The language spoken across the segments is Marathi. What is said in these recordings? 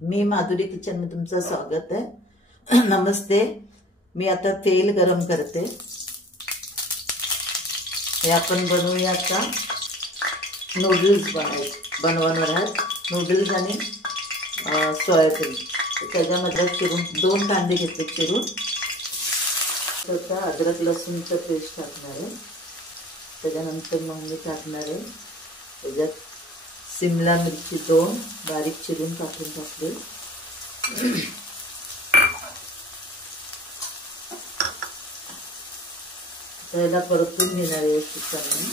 मी माधुरी किचन में तुमचं स्वागत आहे। नमस्ते। मी आता तेल गरम करते। हे आपण बनवूया आता नूडल्स बनवणार आहोत। नूडल्स आणि सोयाबीन। त्याच्यामध्ये चिरून 2 कांदे घेतले चिरून। आता अद्रक लसूणचं पेस्ट टाकणार आहे। त्याच्यानंतर मग मी टाकणार आहे त्याच्यात शिमला मिरची 2 बारीक चिरून कापून टाकले। त्याला परतून घेणार आहे व्यवस्थितपणे।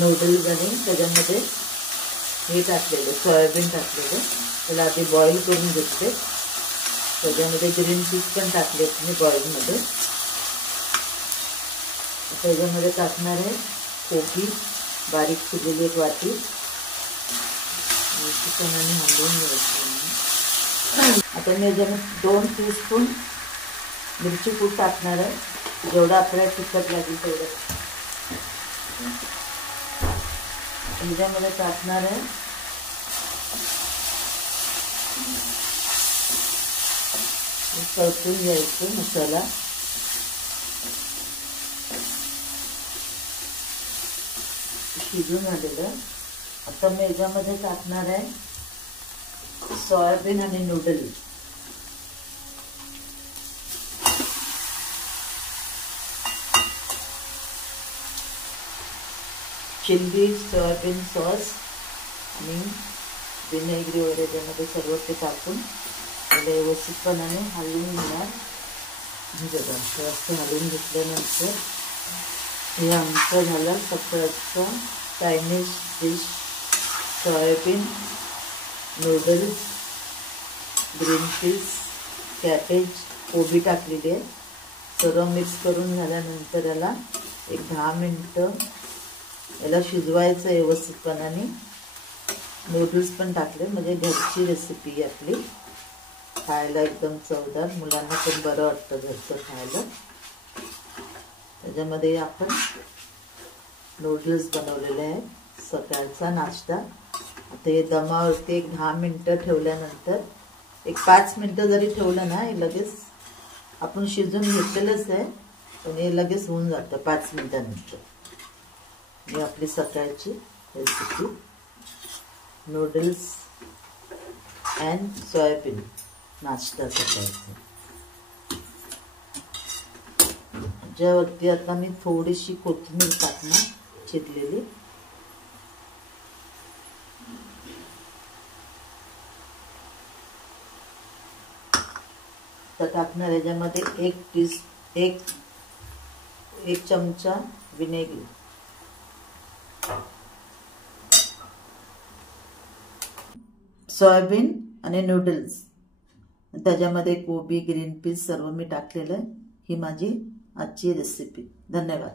नूडल्स आणि त्याच्यामध्ये हे टाकलेले सोयाबीन टाकलेले त्याला आधी बॉईल करून घेतले। त्याच्यामध्ये ग्रीन पीस पण टाकले मी बॉईल मध्ये। त्याच्यामध्ये टाकणार आहे कोबी बारीक चिरलेली 1 वाटी। चिकनाने हलवून घ्यायचं। आता मी याच्यामध्ये 2 टीस्पून मिरची पूड टाकणार आहे। जेवढा आपल्याला तिखट लागेल तेवढं। याच्यामध्ये टाकणार आहे परतून घ्यायचं मसाला। शिजून आलेलं। आता मी याच्यामध्ये टाकणार आहे सोयाबीन आणि नूडल्स। चिली सोयाबीन सॉस आणि विनेगरी वगैरे त्यामध्ये सर्व ते टाकून त्याला व्यवस्थितपणाने हलवून घेणार। जास्त हलवून घेतल्यानंतर हे आमचं झालं सकाळचं Chinese dish. Soybean noodles green peas cabbage कोबी टाकलेली आहे। सर्व मिक्स करून झाल्यानंतर याला एक 10 मिनिटं याला शिजवायचं व्यवस्थितपणाने। नूडल्स पण टाकले म्हणजे घरची रेसिपी आपली। खायला एकदम चवदार, मुलांना पण बरं वाटतं घरचं खायला। त्याच्यामध्ये आपण नूडल्स बनवलेले आहेत सकाळचा नाश्ता। आता हे दमावरती एक 10 मिनिटं ठेवल्यानंतर एक 5 मिनिटं जरी ठेवलं ना हे लगेच आपण शिजून घेतलेलंच आहे पण हे लगेच होऊन जातं 5 मिनिटांनंतर। ही आपली सकाळची रेसिपी नूडल्स अँड सोयाबीन नाश्ता सकाळचा। ज्यावरती आता मी थोडीशी कोथिंबीर टाकणार चिरलेली। तर टाकणार याच्यामध्ये एक चमचा विनेगर। सोयाबीन आणि नूडल्स त्याच्यामध्ये कोबी ग्रीन पीस सर्व मी टाकलेलं आहे। ही माझी आजची रेसिपी। धन्यवाद।